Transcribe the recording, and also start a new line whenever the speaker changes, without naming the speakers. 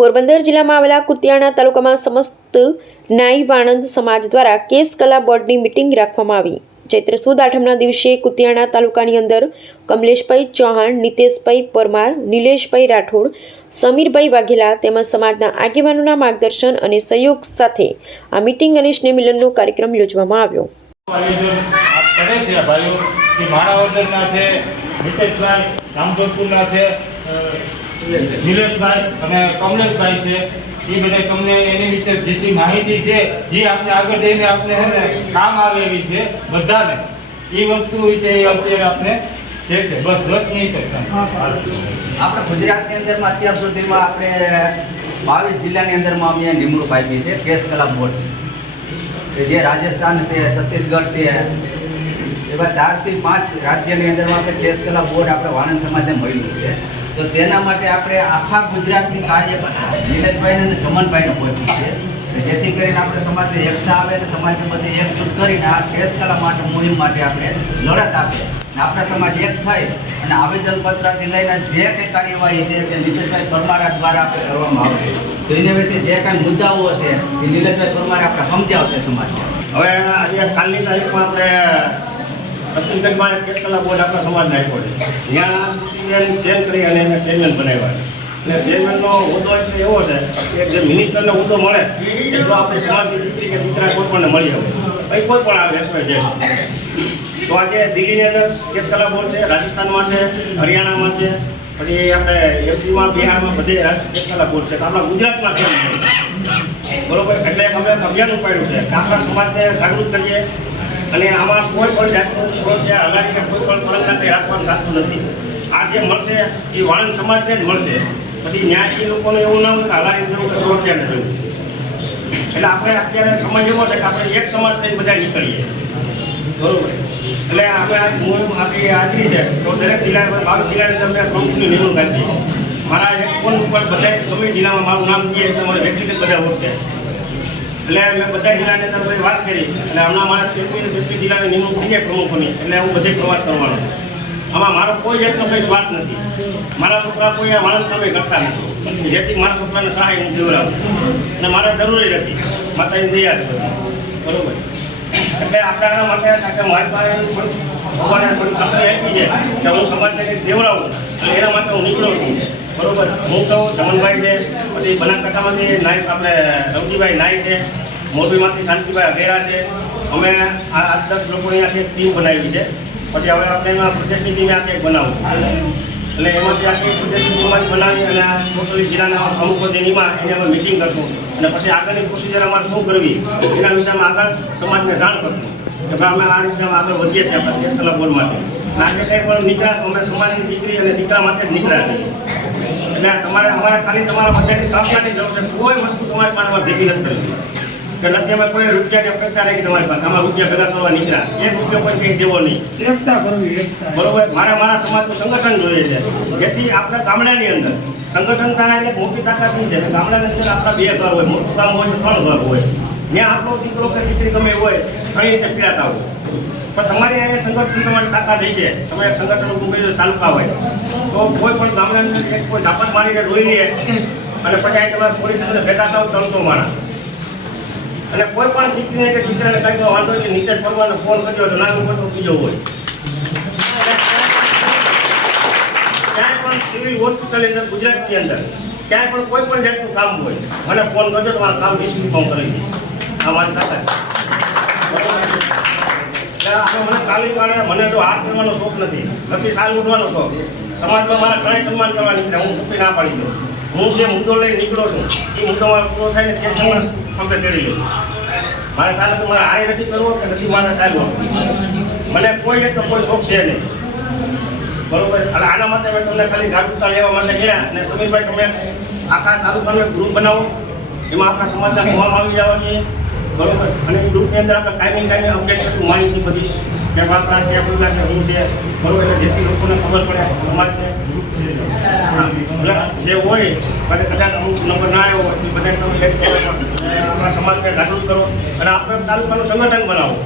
પોરબંદર જિલ્લામાં આવેલા કુતિયાણા તાલુકામાં સમસ્ત નાઈ વાણંદ સમાજ દ્વારા કેસ કલા બોર્ડની મિટિંગ રાખવામાં આવી. ચૈત્ર સુદ આઠમના દિવસે કુતિયાણા તાલુકાની અંદર કમલેશભાઈ ચૌહાણ, નીતેશભાઈ પરમાર, નિલેશભાઈ રાઠોડ, સમીરભાઈ વાઘેલા તેમજ સમાજના આગેવાનોના માર્ગદર્શન અને સહયોગ સાથે આ મિટિંગ અને સ્નેહમિલનનો કાર્યક્રમ યોજવામાં આવ્યો.
છે અ, અને કમલેશભાઈ છે. એ બધા તમને એની વિશે જેટલી માહિતી છે જે આપણે આગળ જઈને આપણે છે ને કામ આવે એવી છે બધાને. એ વસ્તુ વિશે એ અત્યારે આપણે છે છે બસ દસ મિનિટ
આપણે ગુજરાતની અંદરમાં અત્યાર સુધીમાં આપણે બાવીસ જિલ્લાની અંદરમાં અમે નિમણૂક આપી છે કેસ કલા બોર્ડ. કે જે રાજસ્થાન છે છત્તીસગઢ છે એવા ચારથી પાંચ રાજ્યની અંદરમાં આપણે કેસ કલા બોર્ડ આપણે વાણંદ સમાજને મળ્યું છે. તો તેના માટે આપણે આખા ગુજરાતની કાર્ય નીલેશભાઈને અને ચમનભાઈને પહોંચ્યું છે. જેથી કરીને આપણે સમાજની એકતા આવે અને સમાજને બધે એકજૂટ કરીને આ કેસ કલા માટે મુહિમ માટે આપણે લડત આપીએ અને આપણા સમાજ એક થાય અને આવેદનપત્રથી લઈને જે કંઈ કાર્યવાહી છે તે નીલેશભાઈ પરમારા દ્વારા આપણે કરવામાં છે. તો એના વિશે જે કાંઈ મુદ્દાઓ છે એ નીલેશભાઈ પરમારે આપણે સમજાવશે સમાજને.
હવે આજે કાલની તારીખમાં આપણે છત્તીસગઢમાં એક કેસકલા બોર્ડ આપણા સમાજ નાખ્યો છે. ત્યાં સુપ્રિયન ચેન કરી અને એને ચેરમેન બનાવ્યા અને ચેરમેનનો હોદ્દો એટલે એવો છે કે જે મિનિસ્ટરને હોદ્દો મળે, એટલો આપણે સમાજની દીકરી કે દીકરા કોઈ પણ મળી આવે. કંઈ કોઈ પણ આવે એક્સવાય છે તો આજે દિલ્હીની અંદર કેસ કલા બોર્ડ છે, રાજસ્થાનમાં છે, હરિયાણામાં છે, પછી આપણે એમપીમાં બિહારમાં બધે રાજ- કેસ કલા બોર્ડ છે. તો આપણા ગુજરાતમાં બરોબર? એટલે અમે અભિયાન ઉપાડ્યું છે. કે આપણા સમાજને જાગૃત કરીએ. અને આમાં કોઈ પણ જાતનું સ્ત્રોત છે હલારી કે કોઈ પણ પરંપરા કંઈ રાખવાનું થતું નથી. આ જે મળશે, એ વાણંદ સમાજને જ મળશે. પછી ન્યાય એ લોકોને એવું ના હોય કે હલારી દેવું કે સો રૂપિયાને જવું. એટલે આપણે અત્યારે સમજ એવો છે કે આપણે એક સમાજ થઈને બધા નીકળીએ. બરોબર. એટલે આપણે હું આપણી હાજરી છે. તો દરેક જિલ્લા બાવીસ જિલ્લાની અંદર મેં પ્રમુખની નિમણૂક આપી મારા એક ફોન ઉપર બધા ગમે જિલ્લામાં મારું નામ દઈએ એટલે મને વ્યક્તિગત બધા ઓળખે એટલે મેં બધા જિલ્લાની અંદર બધી વાત કરી. એટલે હમણાં મારે તેત્રીસ તેત્રીસ જિલ્લાની નિમણૂક થઈ જાય પ્રમુખોની. એટલે હું બધે પ્રવાસ કરવાનો. આમાં મારો કોઈ જાતનો કંઈ સ્વાર્થ નથી. મારા છોકરા કોઈ આ વાણંદ કામે કરતા નથી. જેથી મારા છોકરાને સહાય હું દેવડાવું અને મારે જરૂરી નથી. માતાની દયા છે બરાબર? એટલે આપણે માટે, કારણ મારી પાસે ભગવાને થોડી શક્તિ આપી છે કે હું સમાજને કંઈક દેવડાવું અને એના માટે હું નીકળું છું. બરોબર. હું સૌ ધમનભાઈ છે, પછી બનાસકાંઠામાંથી નાયક આપણે રવજીભાઈ નાય છે, મોરબીમાંથી શાંતિભાઈ અગેરા છે. અમે આ આઠ દસ લોકોની આખી ટીમ બનાવી છે. પછી હવે આપણે એમાં પ્રદેશની ટીમે આખી બનાવું. એટલે એમાંથી આખી પ્રદેશની ટીમમાં જ બનાવી અને ટોટલી જિલ્લાના અમુક જેનીમાં એની અમે મિટિંગ કરશું. અને પછી આગળની પ્રોસિજર અમારે શું કરવી, એના વિશે આગળ સમાજને જાણ કરશું. કે ભાઈ અમે આ રીતે આગળ વધીએ છીએ આપણા દેશ કલા બોર્ડ માટે. આજે કંઈ પણ નીકળ્યા, અમે સમાજની દીકરી અને દીકરા માટે જ નીકળ્યા છીએ. એટલે તમારે અમારે ખાલી તમારા બધાની સાક્ષાની જરૂર છે. કોઈ વસ્તુ તમારી પાસે અમારે ભેગી નથી કરવી. કે નથી અમે કોઈ રૂપિયાની અપેક્ષા રાખી તમારી પાસે. આમાં રૂપિયા ભેગા કરવા નીકળ્યા. એક રૂપિયો કોઈ કંઈ દેવો નહીં. બરોબર? મારે મારા સમાજનું સંગઠન જોઈએ છે. જેથી આપણા ગામડાની અંદર સંગઠન થાય એટલે મોટી તાકાત છે. ગામડાની અંદર આપણા બે ઘર હોય મોટું ગામ હોય તો ત્રણ ઘર હોય. ત્યાં આપણો દીકરો કે દીકરી ગમે હોય કઈ રીતે પીડાતા હોય. પણ તમારી અહીંયા સંગઠન તમારી તાકાત હશે તમે એક સંગઠન ઊભું કર્યું તાલુકા હોય. તો કોઈ પણ ગામડાની એક કોઈ ઝાપટ મારીને જોઈ લે અને પછી તમારે પોલીસ સ્ટેશને ભેગા થાવ ત્રણસો માણસ. અને કોઈ પણ દીકરીને કે દીકરાને કંઈક વાંધો કે નીતેશ પરમારને ફોન કર્યો તો નાનું મોટો બીજો હોય. ક્યાંય પણ સિવિલ હોસ્પિટલની અંદર, ગુજરાતની અંદર, ક્યાંય પણ કોઈ પણ જાતનું કામ હોય, મને ફોન કરજો, તમારું કામ વીસ મિનિટમાં કરી દઈશ. આ મારી તાકાત. છે. એટલે મને તાલીમ પાડે, મને જો હાથ કરવાનો શોખ નથી. નથી સાલ ઉઠવાનો શોખ. સમાજમાં મારા ઘણા સન્માન કરવા નીકળ્યા. હું સુખી ના પાડી દઉં. હું જે મુદ્દો લઈને નીકળો છું, એ મુદ્દો મારો પૂરો થાય ને ત્યાં તમારે ચડી લઉં મારે કારણ કે મારે નથી કરવો કે નથી મારે સાહેબ મને કોઈ એક કોઈ શોખ છે નહીં. બરોબર? એટલે આના માટે મેં તમને ખાલી જાગૃતતા લેવા માટે ગયા અને સમીરભાઈ, તમે આખા તાલુકાનું ગ્રુપ બનાવો. એમાં આપણા સમાજના ફોર્મ આવી જવા જોઈએ બરોબર? અને એ ગ્રુપની અંદર આપણે કાયમી કાયમી અપડેટ કરશું, માહિતી બધી. કે વાપરા ક્યાં પૂજા છે શું છે. બરોબર? એટલે જેથી લોકોને ખબર પડે સમાજને જે હોય અને કદાચ અમુક નંબર ના આવ્યો હોય એ બધા તમે કરો. આપણા સમાજને જાગૃત કરો. અને આપણે તાલુકાનું સંગઠન બનાવો.